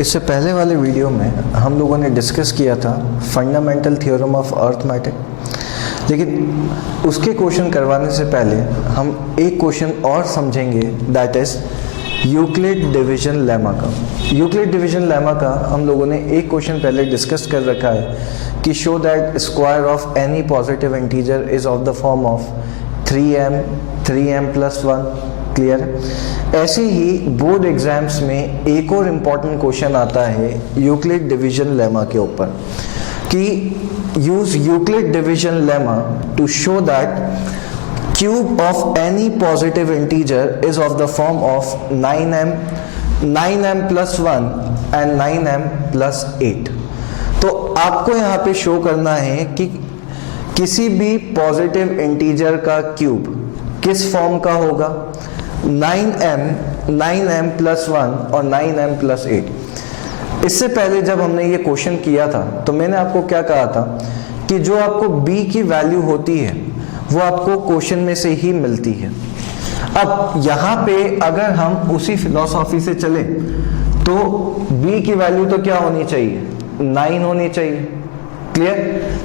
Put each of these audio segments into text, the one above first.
इससे पहले वाले वीडियो में हम लोगों ने डिस्कस किया था फंडामेंटल थ्योरम ऑफ अर्थमेटिक, लेकिन उसके क्वेश्चन करवाने से पहले हम एक क्वेश्चन और समझेंगे, that is Euclid division lemma का। यूक्लिड डिवीजन लेमा का हम लोगों ने एक क्वेश्चन पहले डिस्कस कर रखा है कि show that square of any positive integer is of the form of 3m plus 1। Clear है। ऐसे ही बोर्ड एग्जाम्स में एक और इम्पॉर्टेंट क्वेश्चन आता है यूक्लिड डिवीजन लेमा के ऊपर कि use Euclid division lemma to show that cube of any positive integer is of the form of 9m plus 1 and 9m plus 8। तो आपको यहाँ पे शो करना है कि किसी भी पॉजिटिव इंटीजर का क्यूब किस फॉर्म का होगा, 9m plus 1 और 9m plus 8। इससे पहले जब हमने ये क्वेश्चन किया था तो मैंने आपको क्या कहा था कि जो आपको b की वैल्यू होती है वो आपको क्वेश्चन में से ही मिलती है। अब यहाँ पे अगर हम उसी फिलॉसफी से चले तो b की वैल्यू तो क्या होनी चाहिए, 9 होनी चाहिए। क्लियर।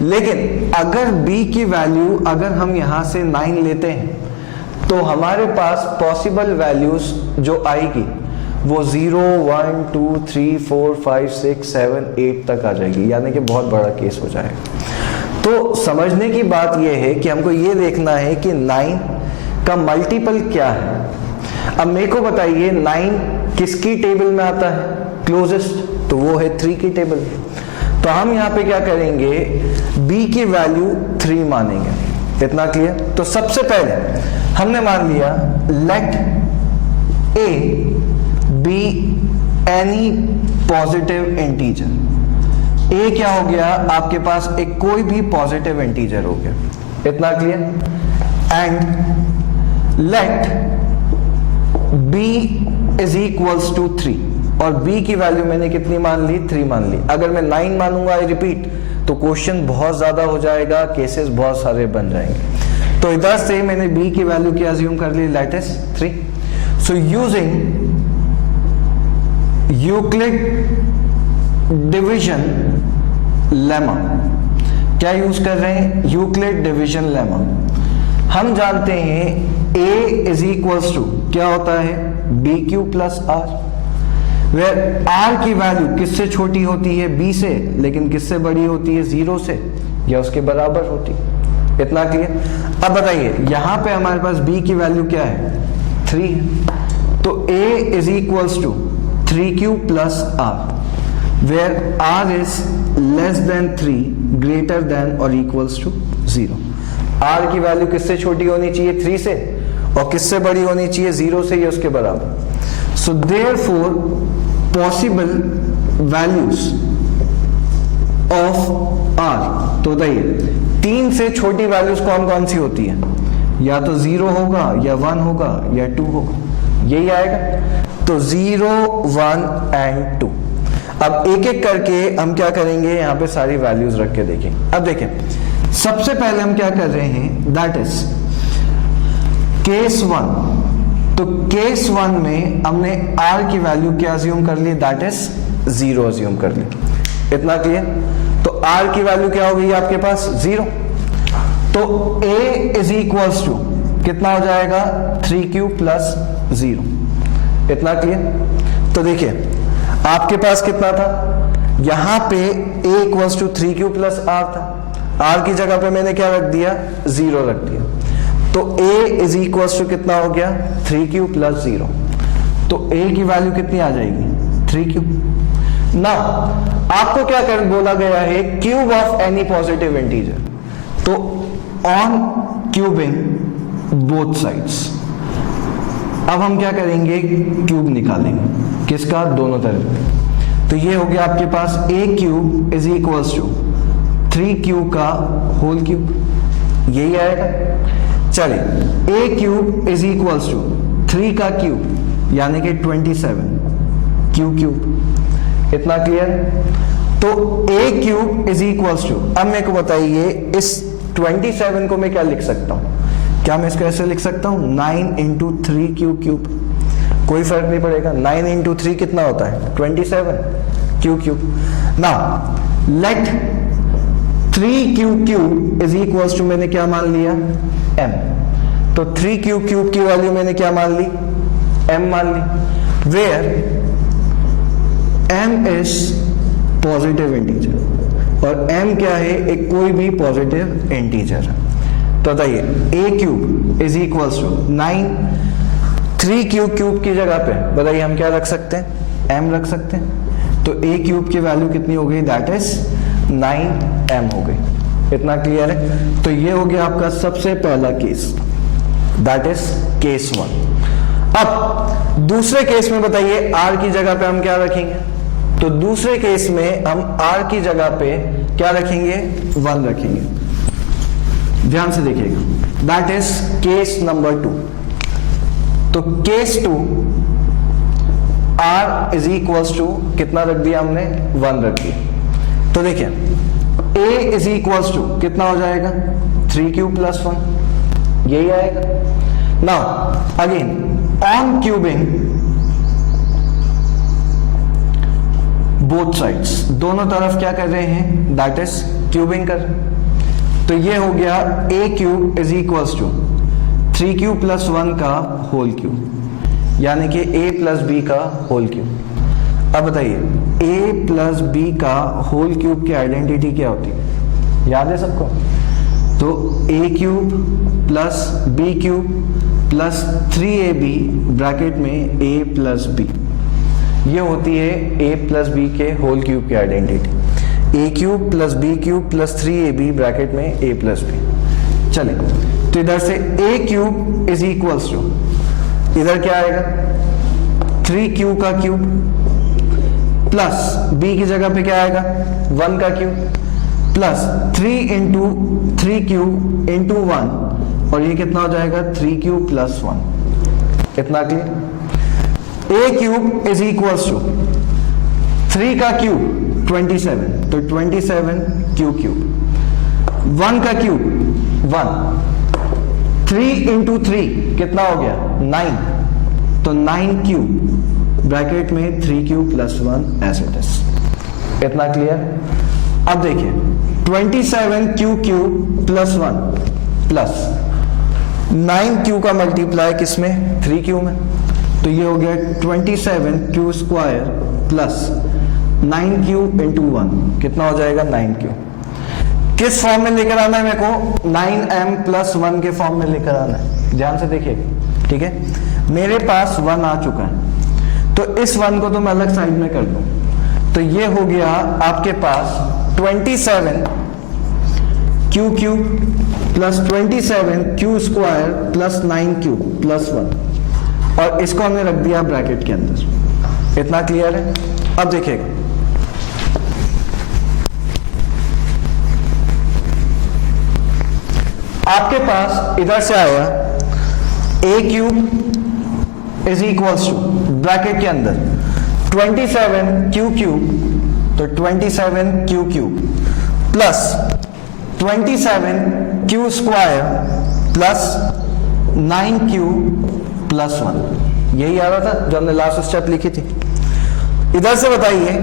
लेकिन अगर b की वैल्यू अगर हम यहाँ से 9 लेते हैं तो हमारे पास पॉसिबल वैल्यूज जो आएगी वो 0, 1, 2, 3, 4, 5, 6, 7, 8 तक आ जाएगी, यानी कि बहुत बड़ा केस हो जाएगा। तो समझने की बात यह है कि हमको ये देखना है कि 9 का मल्टीपल क्या है। अब मेरे को बताइए 9 किसकी टेबल में आता है, क्लोजेस्ट, तो वो है 3 की टेबल। तो हम यहाँ पे क्या करेंगे, b की वैल्यू 3 मानेंगे। इतना क्लियर। तो सबसे पहले हमने मान लिया let a be any positive integer। A क्या हो गया, आपके पास एक कोई भी पॉजिटिव इंटीजर हो गया। इतना clear. And let b is equals to 3 और b की वैल्यू मैंने कितनी मान ली, 3 मान ली। अगर मैं 9 मानूंगा, आई रिपीट, तो क्वेश्चन बहुत ज्यादा हो जाएगा, केसेस बहुत सारे बन जाएंगे। तो इधर से मैंने b की वैल्यू क्या अज्यूम कर ली, let is 3। So using Euclid division lemma, क्या यूज कर रहे हैं, यूक्लिड डिवीजन लेमा। हम जानते हैं a इज इक्वल्स टू क्या होता है, b cube plus r, where r की वैल्यू किससे छोटी होती है, b से, लेकिन किससे बड़ी होती है, 0 से या उसके बराबर होती है। इतना क्लियर। अब बताइए यहां पे हमारे पास b की वैल्यू क्या है, 3 है। तो a is equals to 3 cube plus r, where r is less than 3 greater than or equals to 0। r की वैल्यू किससे छोटी होनी चाहिए, 3 से, और किससे बड़ी होनी चाहिए, 0 से या उसके बराबर। सो therefore possible values of r, तो बताइए 3 से छोटी वैल्यूज कौन कौन सी होती है, या तो 0 होगा या 1 होगा या 2 होगा, यही आएगा। तो 0, 1 एंड 2। अब एक एक करके हम क्या करेंगे, यहां पे सारी वैल्यूज रख के देखें। अब देखें, सबसे पहले हम क्या कर रहे हैं, दैट इज केस 1। तो केस 1 में हमने r की वैल्यू क्या अज्यूम कर ली, दैट इज 0 अज्यूम कर ली। इतना क्लियर। तो r की वैल्यू क्या हो गई आपके पास, 0। तो a इज इक्वल्स टू कितना हो जाएगा, 3 क्यूब प्लस 0। इतना क्लियर। तो देखिए आपके पास कितना था, यहां पे a equals to 3 cube plus r था, r की जगह पे मैंने क्या रख दिया, 0 रख दिया। तो a इज इक्वल्स टू कितना हो गया, 3 क्यूब प्लस 0। तो a की वैल्यू कितनी आ जाएगी, 3 क्यूब। ना आपको क्या कर बोला गया है, cube of any positive integer. तो ऑन क्यूबिंग बोथ साइड्स, अब हम क्या करेंगे, क्यूब निकालेंगे, किसका, दोनों तरफ। तो ये हो गया आपके पास a cube is equals to 3 cube का होल क्यूब, यही आएगा। चलिए a cube is equals to 3 का क्यूब यानी कि 27 क्यूब। इतना क्लियर। तो a cube is equals to, अब मेरे को बताइए इस 27 को मैं क्या लिख सकता हूं, क्या मैं इसको ऐसे लिख सकता हूं, 9 इंटू 3 क्यूब। कोई फर्क नहीं पड़ेगा। 9 इंटू 3 कितना होता है 27 q cube. Now let 3 q cube is equals to, मैंने क्या मान लिया m, तो 3 क्यू क्यूब की वैल्यू मैंने क्या मान ली m मान ली, where m is positive integer और m क्या है, एक कोई भी पॉजिटिव इंटीजर है। तो बताइए a cube is equals to 9, 3 q cube की जगह पे बताइए हम क्या रख सकते हैं m रख सकते हैं, तो a क्यूब की वैल्यू कितनी हो गई, दैट इज 9m हो गई। इतना क्लियर है। तो ये हो गया आपका सबसे पहला केस, दैट इज केस 1। अब दूसरे केस में बताइए r की जगह पे हम क्या रखेंगे, तो दूसरे केस में हम r की जगह पे क्या रखेंगे 1 रखेंगे। ध्यान से देखिएगा, दैट इज केस नंबर 2। तो case 2 r is equals to कितना रख दिया हमने 1 रख दिया। तो देखिए a इज इक्वल्स टू कितना हो जाएगा 3 क्यूब प्लस 1, यही आएगा। Now again on cubing both sides, दोनों तरफ क्या कर रहे हैं, दैट इज क्यूबिंग कर रहे हैं। तो ये हो गया a cube is equals to 3 cube plus 1 का होल क्यूब, यानी कि a प्लस बी का होल क्यूब। अब बताइए a प्लस बी का होल क्यूब की आइडेंटिटी क्या होती है, याद है सबको, तो a cube plus b cube plus 3ab bracket में a प्लस बी, ये होती है a प्लस बी के होल क्यूब की identity. a cube plus b cube plus 3ab bracket में a प्लस बी। चले तो इधर से a cube is equals to, इधर क्या आएगा 3q का क्यूब प्लस b की जगह पे क्या आएगा 1 का cube plus 3 into 3q into 1, और ये कितना हो जाएगा 3q प्लस 1। इतना clear. a cube is equals to 3 का क्यूब 27, तो 27 क्यू क्यूब, 1 का क्यूब 1, 3 इंटू 3 कितना हो गया 9, तो 9 क्यूब ब्रैकेट में 3q plus 1 as it is. इतना क्लियर। अब देखिए 27 q cube plus 1 plus 9q का मल्टीप्लाई किसमें 3q में, तो ये हो गया 27 Q square plus 9q into 1, कितना हो जाएगा 9q। किस फॉर्म में लेकर आना है मेरे को, 9m प्लस 1 के फॉर्म में लेकर आना है। ध्यान से देखिए, ठीक है। मेरे पास 1 आ चुका है, तो इस 1 को तो मैं अलग साइड में कर दूं, तो ये हो गया आपके पास 27 q cube plus 27 Q square plus 9q plus 1, और इसको हमने रख दिया ब्रैकेट के अंदर। इतना क्लियर है। अब देखिएगा आपके पास इधर से आया a cube is equals to bracket के अंदर 27 क्यू क्यूब, तो 27 q cube plus 27 Q square plus 9q plus 1, यही आ रहा था जो हमने लास्ट स्टेप लिखी थी। इधर से बताइए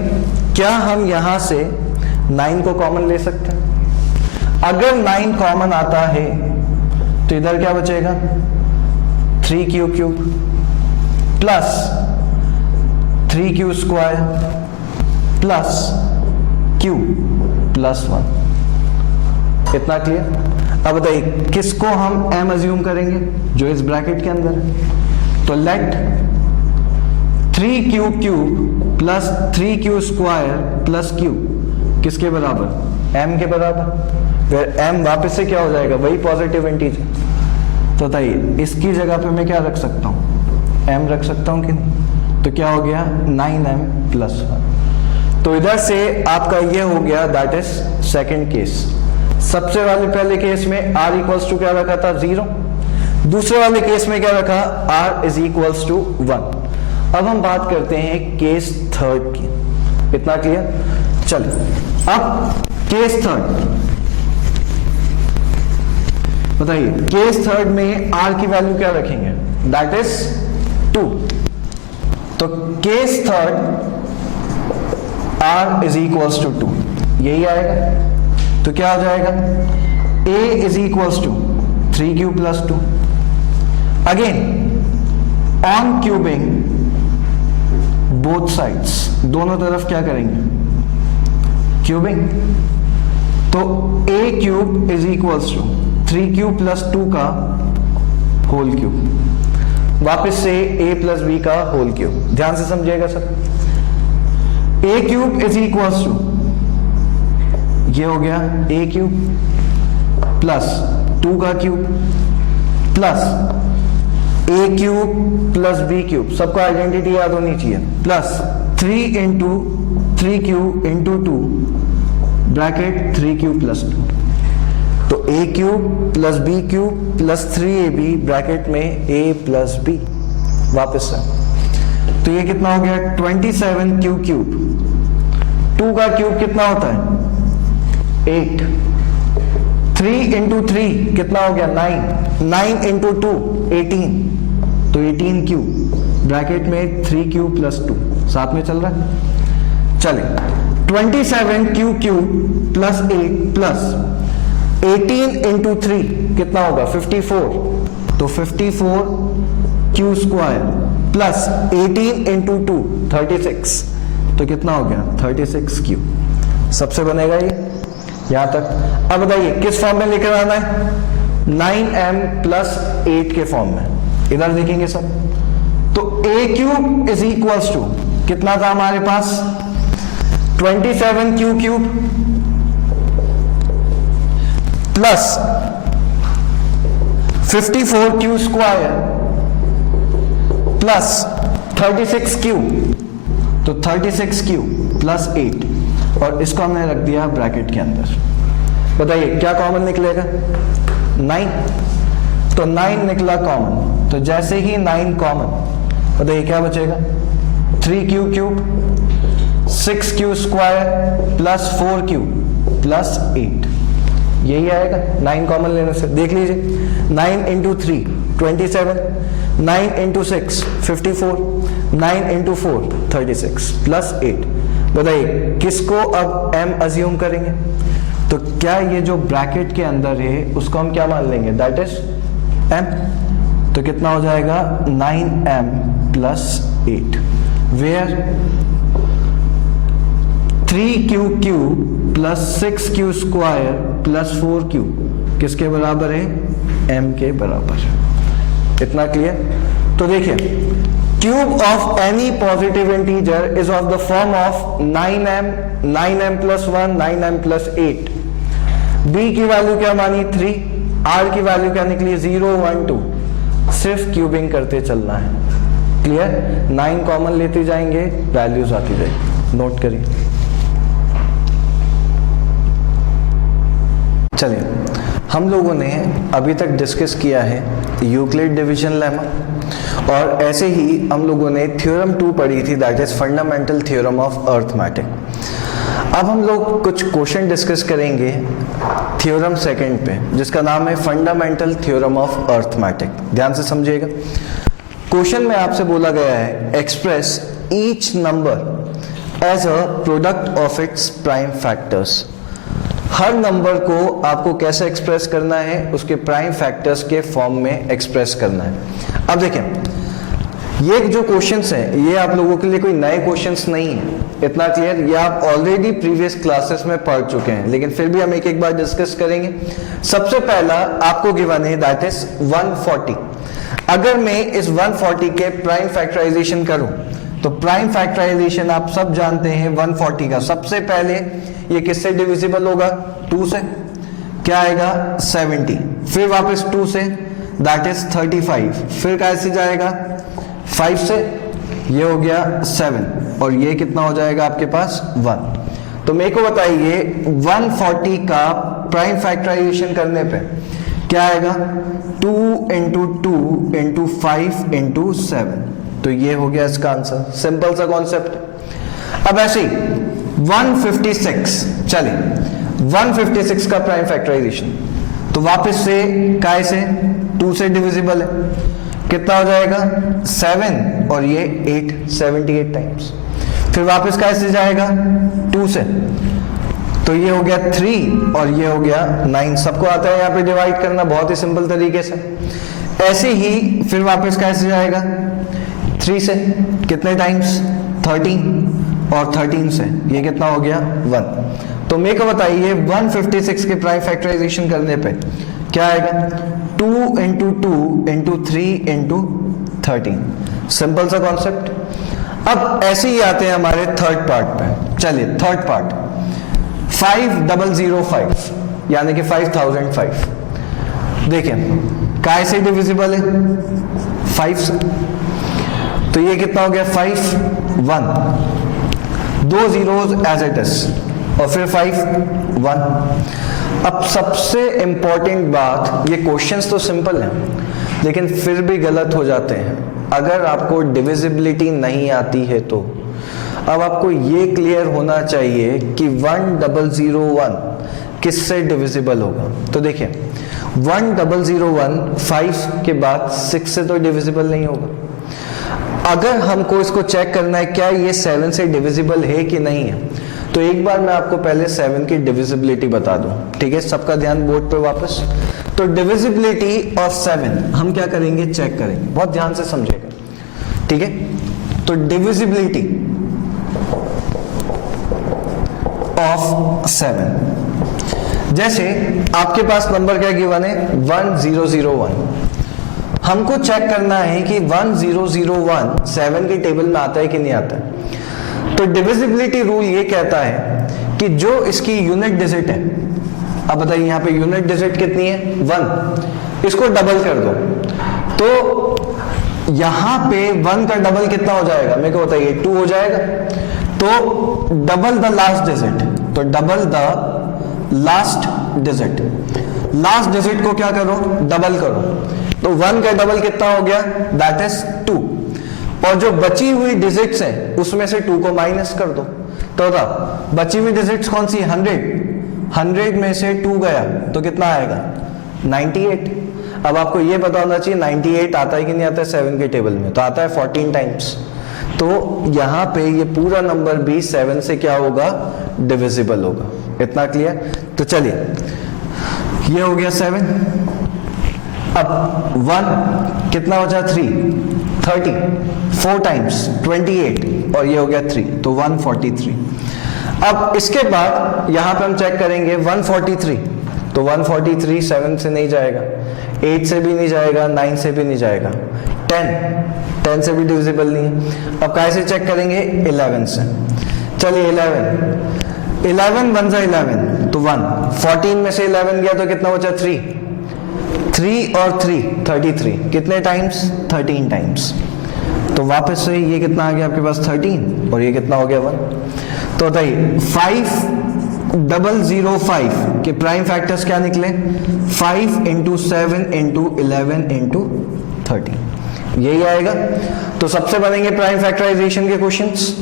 क्या हम यहां से 9 को कॉमन ले सकते हैं? अगर 9 कॉमन आता है तो इधर क्या बचेगा 3q cube plus 3q square plus q plus 1। इतना क्लियर। अब बताइए किसको हम m अज्यूम करेंगे, जो इस ब्रैकेट के अंदर है, तो let 3q cube plus 3q square plus q किसके बराबर, m के बराबर। फिर m वापस से क्या हो जाएगा, वही पॉजिटिव इंटीजर। तो बताइए इसकी जगह पे मैं क्या रख सकता हूँ, m रख सकता हूँ कि नहीं, तो क्या हो गया 9m प्लस 1। तो इधर से आपका ये हो गया, दैट इज सेकेंड केस। सबसे वाले पहले केस में r इक्वल्स टू क्या रखा था 0, दूसरे वाले केस में क्या रखा r इज इक्वल्स टू 1। अब हम बात करते हैं केस थर्ड की। इतना क्लियर। चलिए अब केस थर्ड बताइए, केस थर्ड में r की वैल्यू क्या रखेंगे, दैट इज 2। तो case third r is equals to 2, यही आएगा। तो क्या हो जाएगा, a is equals to 3q plus 2। Again on cubing both sides, दोनों तरफ क्या करेंगे, क्यूबिंग। तो a cube is equals to 3q plus 2 का होल क्यूब, वापस से a प्लस b का होल क्यूब। ध्यान से समझिएगा sir, a cube is equals to, ये हो गया a क्यूब प्लस 2 का cube plus a cube plus b cube, सबको आइडेंटिटी याद होनी चाहिए, plus 3 into 3q into 2 bracket 3q plus 2। तो a cube plus b cube plus 3ab bracket में a प्लस b, वापस से। तो ये कितना हो गया 27q क्यूब, 2 का क्यूब कितना होता है 8, 3 इंटू 3 कितना हो गया 9, 9 इंटू 2 18, तो 18q ब्रैकेट में 3q प्लस 2 साथ में चल रहा है। चले 27q cube plus 8 plus 18 into 3 कितना होगा 54, तो 54q स्क्वायर प्लस 18 इंटू 2 36, तो कितना हो गया 36q। सबसे बनेगा ये यहां तक। अब बताइए किस फॉर्म में लेकर आना है, 9m प्लस 8 के फॉर्म में। इधर देखेंगे सब, तो a cube is equals to कितना था हमारे पास 27q cube plus 54q square plus 36q, तो 36q प्लस 8, और इसको हमने रख दिया ब्रैकेट के अंदर। बताइए क्या कॉमन निकलेगा 9, तो 9 निकला कॉमन, तो जैसे ही 9 कॉमन, बताइए क्या बचेगा 3q cube 6q square plus 4q plus 8, यही आएगा 9 कॉमन लेने से। देख लीजिए 9 इंटू 3 27, 9 इंटू 6 54, 9 इंटू 4 36 प्लस 8। बताइए किसको अब m अज्यूम करेंगे, तो क्या ये जो ब्रैकेट के अंदर है उसको हम क्या मान लेंगे, दैट इज m। तो कितना हो जाएगा 9m plus 8, where 3q cube plus 6q square plus 4q किसके बराबर है, m के बराबर। इतना क्लियर। तो देखिए cube of any positive integer is of the form of 9m, 9m plus 1, 9m plus 8। b की वैल्यू क्या मानी 3, r की वैल्यू क्या निकली 0 1 2, सिर्फ क्यूबिंग करते चलना है। क्लियर, 9 कॉमन लेते जाएंगे, वैल्यूज आती जाएगी, नोट करिए। चलिए हम लोगों ने अभी तक डिस्कस किया है यूक्लिड डिवीजन लेमा, और ऐसे ही हम लोगों ने थ्योरम 2 पढ़ी थी, that is fundamental theorem of arithmetic. अब हम लोग कुछ क्वेश्चन डिस्कस करेंगे थ्योरम सेकंड पे, जिसका नाम है फंडामेंटल थ्योरम ऑफ अर्थमेटिक। ध्यान से समझिएगा। क्वेश्चन में आपसे बोला गया है express each number as a product of its prime factors. हर नंबर को आपको कैसे एक्सप्रेस करना है, उसके प्राइम फैक्टर्स के फॉर्म में एक्सप्रेस करना है। अब देखें ये जो क्वेश्चंस हैं ये आप लोगों के लिए कोई नए क्वेश्चंस नहीं है, इतना क्लियर, ये आप ऑलरेडी प्रीवियस क्लासेस में पढ़ चुके हैं, लेकिन फिर भी हम एक एक बार डिस्कस करेंगे। सबसे पहला आपको गिवन है दैट इज 140। अगर मैं इस 140 के प्राइम फैक्टराइजेशन करूं तो प्राइम फैक्टराइजेशन आप सब जानते हैं 140 का। सबसे पहले ये किससे डिविजिबल होगा 2 से, क्या आएगा 70, फिर वापस 2 से दैट इज 35, फिर कैसे जाएगा 5 से, ये हो गया 7, और ये कितना हो जाएगा आपके पास 1। तो मेरे को बताइए 140 का प्राइम फैक्टराइजेशन करने पे क्या आएगा 2 इंटू 2 इंटू 5 इंटू 7, तो ये हो गया इसका आंसर। सिंपल सा कॉन्सेप्ट। अब ऐसे ही 156, चले 156 का प्राइम फैक्टराइजेशन, तो वापस से काय से 2 से डिविजिबल है, कितना हो जाएगा 7 और ये 8 78 टाइम्स। फिर वापस कैसे जाएगा 2 से, तो ये हो गया 3 और ये हो गया 9। सबको आता है यहाँ पे डिवाइड करना बहुत ही सिंपल तरीके से। ऐसे ही फिर वापस कैसे जाएगा 3 से, कितने टाइम्स 13 और 13 से ये कितना हो गया 1। तो मेरे को बताइए 156 के प्राइम फैक्टराइजेशन करने पे क्या आएगा 2 इंटू 2 इंटू 3 इंटू 13। सिंपल सा कॉन्सेप्ट। अब ऐसे ही आते हैं हमारे थर्ड पार्ट पे। चलिए थर्ड पार्ट 5005 यानी कि 5005। देखिए काय से डिविजिबल है 5 से, तो ये कितना हो गया 5 1, 2 zeros एज इट इज और फिर 5 1। अब सबसे इंपॉर्टेंट बात, ये क्वेश्चंस तो सिंपल हैं लेकिन फिर भी गलत हो जाते हैं अगर आपको डिविजिबिलिटी नहीं आती है तो। अब आपको ये क्लियर होना चाहिए कि 1001 किससे डिविजिबल होगा। तो देखिए 1001 5 के बाद 6 से तो डिविजिबल नहीं होगा। अगर हमको इसको चेक करना है क्या ये 7 से डिविजिबल है कि नहीं है, तो एक बार मैं आपको पहले 7 की डिविजिबिलिटी बता दूं। ठीक है, सबका ध्यान बोर्ड पे वापस। तो डिविजिबिलिटी ऑफ 7 हम क्या करेंगे चेक करेंगे, बहुत ध्यान से समझेगा। ठीक है, तो डिविजिबिलिटी ऑफ 7, जैसे आपके पास नंबर क्या गिवन है 1001। हमको चेक करना है कि 1001 7 के टेबल में आता है कि नहीं आता है। तो डिविजिबिलिटी रूल ये कहता है कि जो इसकी यूनिट डिजिट है, अब बताइए यहाँ पे यूनिट डिजिट कितनी है 1, इसको डबल कर दो तो यहाँ पे 1 का डबल कितना हो जाएगा मेरे को बताइए 2 हो जाएगा। तो डबल द लास्ट डिजिट, तो double the last digit, last digit को क्या करो डबल करो, तो 1 का डबल कितना हो गया दैट इज 2। और जो बची हुई डिजिट्स हैं उसमें से 2 को माइनस कर दो, तो बची हुई डिजिट्स कौन सी 100 में से 2 गया तो कितना आएगा 98। अब आपको ये पता होना चाहिए 98 आता है कि नहीं आता है 7 के टेबल में, तो आता है 14 टाइम्स। तो यहाँ पे ये पूरा नंबर भी 7 से क्या होगा डिविजिबल होगा। इतना क्लियर। तो चलिए ये हो गया 7, अब 1 कितना हो जाए 30 4 टाइम्स 28 और ये हो गया 3, तो 143। अब इसके बाद यहां पे हम चेक करेंगे 143, तो 143 7 से नहीं जाएगा, 8 से भी नहीं जाएगा, 9 से भी नहीं जाएगा, 10 से भी डिविजिबल नहीं है। अब कैसे चेक करेंगे 11 से। चलिए 11 1 जा 11 तो 1, 14 में से 11 गया तो कितना बचा 3 और 3 33, कितने टाइम्स 13 टाइम्स। तो वापस से ये कितना आ गया आपके पास 13 और ये कितना हो गया 1। तो बताइए 5005 के प्राइम फैक्टर्स क्या निकले 5 इंटू 7 इंटू 11 इंटू 13, यही आएगा। तो सबसे बनेंगे प्राइम फैक्टराइजेशन के क्वेश्चंस।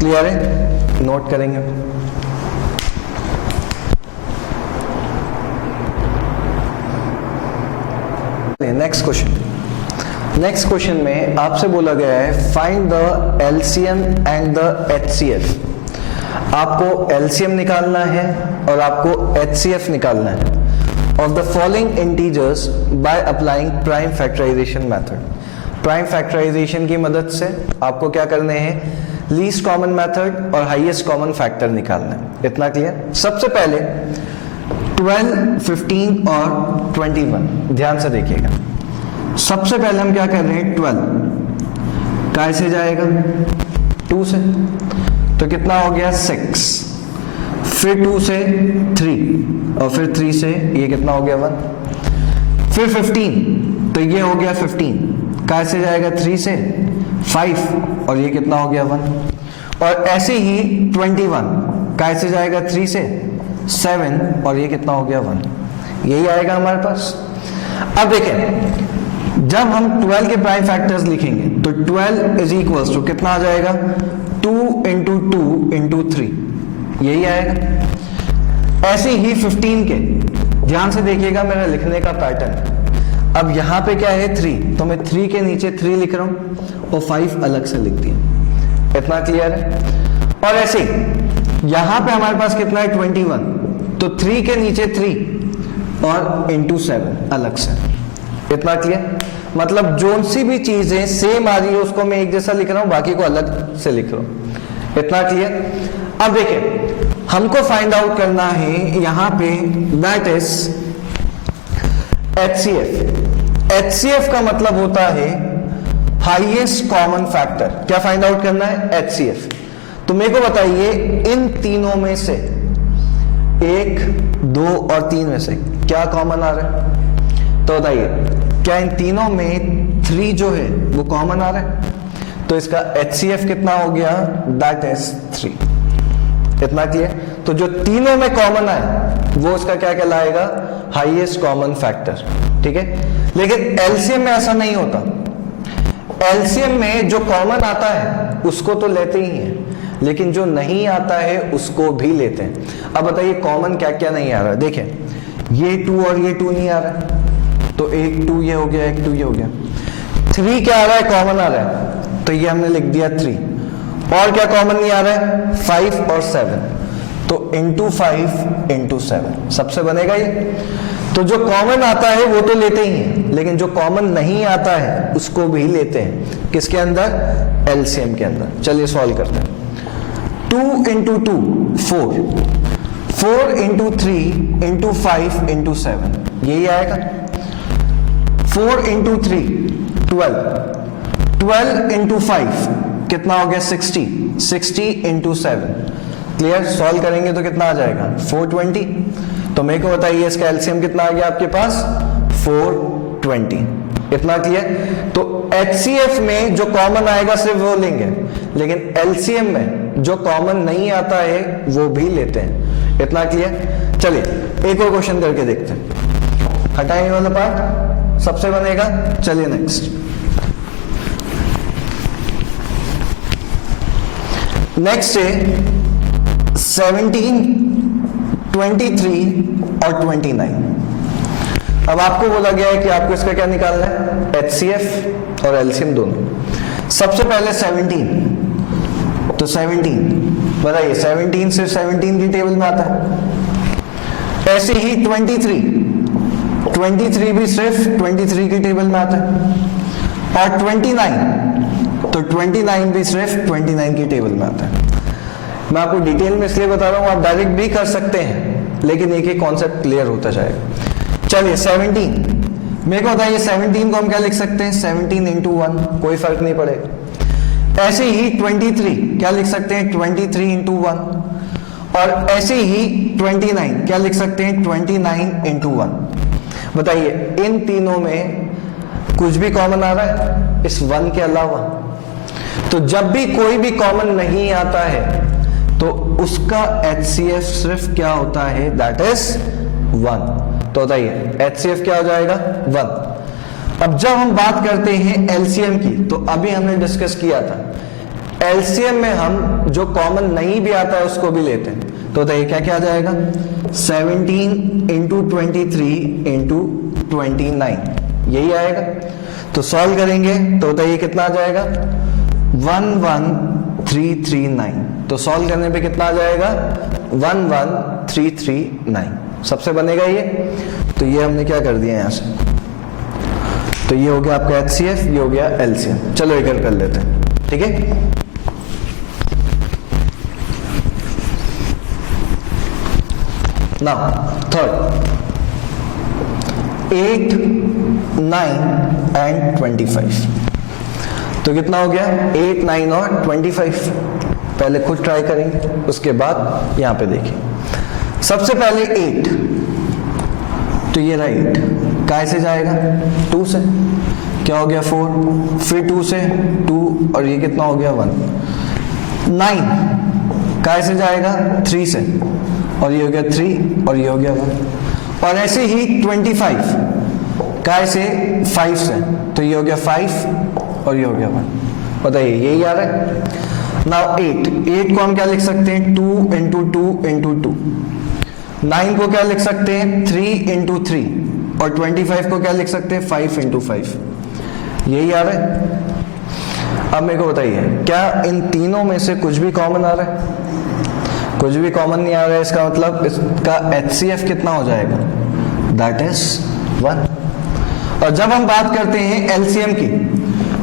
क्लियर है, नोट करेंगे। नेक्स्ट क्वेश्चन में आपसे बोला गया है find the LCM and the HCF. आपको एलसीएम निकालना है और आपको एचसीएफ निकालना है of the following integers by applying prime factorisation method. Prime factorisation की मदद से आपको क्या करने हैं लीस्ट कॉमन मेथड और हाईएस्ट कॉमन फैक्टर निकालना है। इतना क्लियर। सबसे पहले 12 15 और 21 ध्यान से देखिएगा। सबसे पहले हम क्या कर रहे हैं 12 कैसे जाएगा 2 से, तो कितना हो गया 6, फिर 2 से 3 और फिर 3 से ये कितना हो गया 1, फिर 15 तो ये हो गया 15 कैसे जाएगा 3 से 5 और ये कितना हो गया 1, और ऐसे ही 21 कैसे जाएगा 3 से 7 और ये कितना हो गया 1, यही आएगा हमारे पास। अब देखें जब हम 12 के प्राइम फैक्टर्स लिखेंगे तो 12 इज इक्वल्स टू कितना आ जाएगा 2 इंटू 2 इंटू 3, यही आएगा। ऐसे ही 15 के ध्यान से देखिएगा मेरा लिखने का पैटर्न। अब यहां पे क्या है 3, तो मैं 3 के नीचे 3 लिख रहा हूं और 5 अलग से लिख दिया। इतना क्लियर है? और ऐसे यहां पे हमारे पास कितना है 21, तो 3 के नीचे 3 और इंटू 7 अलग से। इतना क्लियर? मतलब जो सी भी चीजें सेम आ रही है उसको मैं एक जैसा लिख रहा हूं, बाकी को अलग से लिख रहा हूं। इतना क्लियर? अब देखिए हमको फाइंड आउट करना है यहां पे, दैट इज HCF। HCF का मतलब होता है हाईएस्ट कॉमन फैक्टर। क्या फाइंड आउट करना है? HCF। तो मेरे को बताइए इन तीनों में से 1, 2 और 3 में से क्या कॉमन आ रहा है? तो बताइए क्या इन तीनों में 3 जो है वो कॉमन आ रहा है? तो इसका HCF कितना हो गया? That is 3। इतना क्लियर? तो जो तीनों में कॉमन है वो इसका क्या कहलाएगा? Highest common factor. ठीक है? लेकिन एलसीएम में ऐसा नहीं होता। एलसीएम में जो कॉमन आता है उसको तो लेते ही हैं, लेकिन जो नहीं आता है उसको भी लेते हैं। अब बताइए कॉमन क्या क्या नहीं आ रहा है? देखिए ये 2 और ये 2 नहीं आ रहा है, तो एक 2 ये हो गया, एक 2 ये हो गया। 3 क्या आ रहा है? कॉमन आ रहा है, तो ये हमने लिख दिया 3। और क्या कॉमन नहीं आ रहा है? 5 और 7, तो इंटू 5 इंटू 7 सबसे बनेगा ये। तो जो कॉमन आता है वो तो लेते ही हैं, लेकिन जो कॉमन नहीं आता है उसको भी लेते हैं। किसके अंदर? एलसीएम के अंदर। चलिए सॉल्व करते हैं। 2 इंटू 2 4, 4 इंटू 3 इंटू 5 इंटू 7, यही आएगा। 4 इंटू 3 12, 12 इंटू 5 कितना हो गया? 60, 60 इंटू 7। क्लियर? सॉल्व करेंगे तो कितना आ जाएगा? 420। तो मेरे को बताइए इसका एलसीएम कितना आ गया आपके पास? 420। इतना क्लियर? तो HCF में जो कॉमन आएगा सिर्फ वो लेंगे, लेकिन एलसीएम में जो कॉमन नहीं आता है वो भी लेते हैं। इतना क्लियर? चलिए एक और क्वेश्चन करके देखते हैं। हटाएंगे वाला पार्ट सबसे बनेगा। चलिए नेक्स्ट। नेक्स्ट है 17, 23 और 29। अब आपको बोला गया है कि आपको इसका क्या निकालना है? HCF और एलसीएम दोनों। सबसे पहले 17, तो 17 बताइए 17 सिर्फ 17 की टेबल में आता है। ऐसे ही 23, 23 भी सिर्फ 23 की टेबल में आता है। और 29, तो 29 भी सिर्फ 29 की टेबल में आता है। मैं आपको डिटेल में इसलिए बता रहा हूं, आप डायरेक्ट भी कर सकते हैं, लेकिन एक एक कॉन्सेप्ट क्लियर होता जाएगा। चलिए 17, मेरे को बताइए 17 को हम क्या लिख सकते हैं? 17 इंटू 1, कोई फर्क नहीं पड़ेगा। ऐसे ही 23 क्या लिख सकते हैं? 23 इंटू 1। और ऐसे ही 29 क्या लिख सकते हैं? 29 इंटू 1। बताइए इन तीनों में कुछ भी कॉमन आ रहा है इस 1 के अलावा? तो जब भी कोई भी कॉमन नहीं आता है तो उसका HCF सिर्फ क्या होता है? That is 1। तो बताइए HCF क्या हो जाएगा? 1। अब जब हम बात करते हैं LCM की, तो अभी हमने डिस्कस किया था LCM में हम जो कॉमन नहीं भी आता है उसको भी लेते हैं। तो बताइए क्या क्या आ जाएगा? 17 इंटू 23 इंटू 29, यही आएगा। तो सॉल्व करेंगे तो बताइए कितना आ जाएगा? 11339। तो सॉल्व करने पे कितना आ जाएगा? 11339 सबसे बनेगा ये। तो ये हमने क्या कर दिया यहां से, तो ये हो गया आपका HCF, ये हो गया LCM। चलो एक कर लेते हैं, ठीक है। Now third, 8, 9 and 25। तो कितना हो गया? 8, 9 और 25। पहले खुद ट्राई करेंगे, उसके बाद यहां पे देखिए। सबसे पहले 8, तो ये रहा 8, काय से जाएगा? 2 से। क्या हो गया? 4, फिर 2 से 2, और ये कितना हो गया? 1। 9 काय से जाएगा? 3 से, और ये हो गया 3, और ये हो गया 1। और ऐसे ही 25 काय से? 5 से, तो ये हो गया 5, और ये हो गया 1। बताइए यही आ रहा है। नाउ 8 को हम क्या लिख सकते हैं? 2 इंटू 2 इंटू 2। 9 को क्या लिख सकते हैं? 3 इंटू 3। और 25 को क्या लिख सकते हैं? 5 इंटू 5। यही आ रहा है। अब मेरे को बताइए, क्या इन तीनों में से कुछ भी कॉमन आ रहा है? कुछ भी कॉमन नहीं आ रहा है, इसका मतलब इसका HCF कितना हो जाएगा? That is 1। और जब हम बात करते हैं LCM की,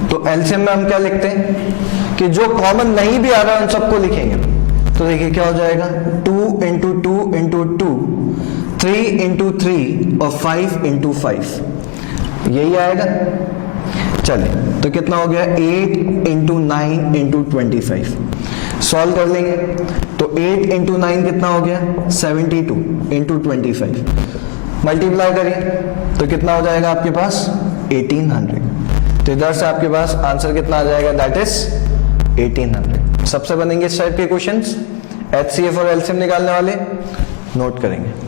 तो LCM में हम क्या लिखते हैं कि जो कॉमन नहीं भी आ रहा है उन सबको लिखेंगे। तो देखिए क्या हो जाएगा, 2 इंटू 2 इंटू 2, 3 इंटू 3 और 5 इंटू 5, यही आएगा। चलिए तो कितना हो गया, 8 इंटू 9 इंटू 25। सॉल्व कर लेंगे तो 8 इंटू 9 कितना हो गया, 72 इंटू 25। मल्टीप्लाई करिए तो कितना हो जाएगा आपके पास, 1800। तो इधर से आपके पास आंसर कितना आ जाएगा, दैट इज 1800। सबसे बनेंगे इस टाइप के क्वेश्चंस, HCF और LCM निकालने वाले, नोट करेंगे।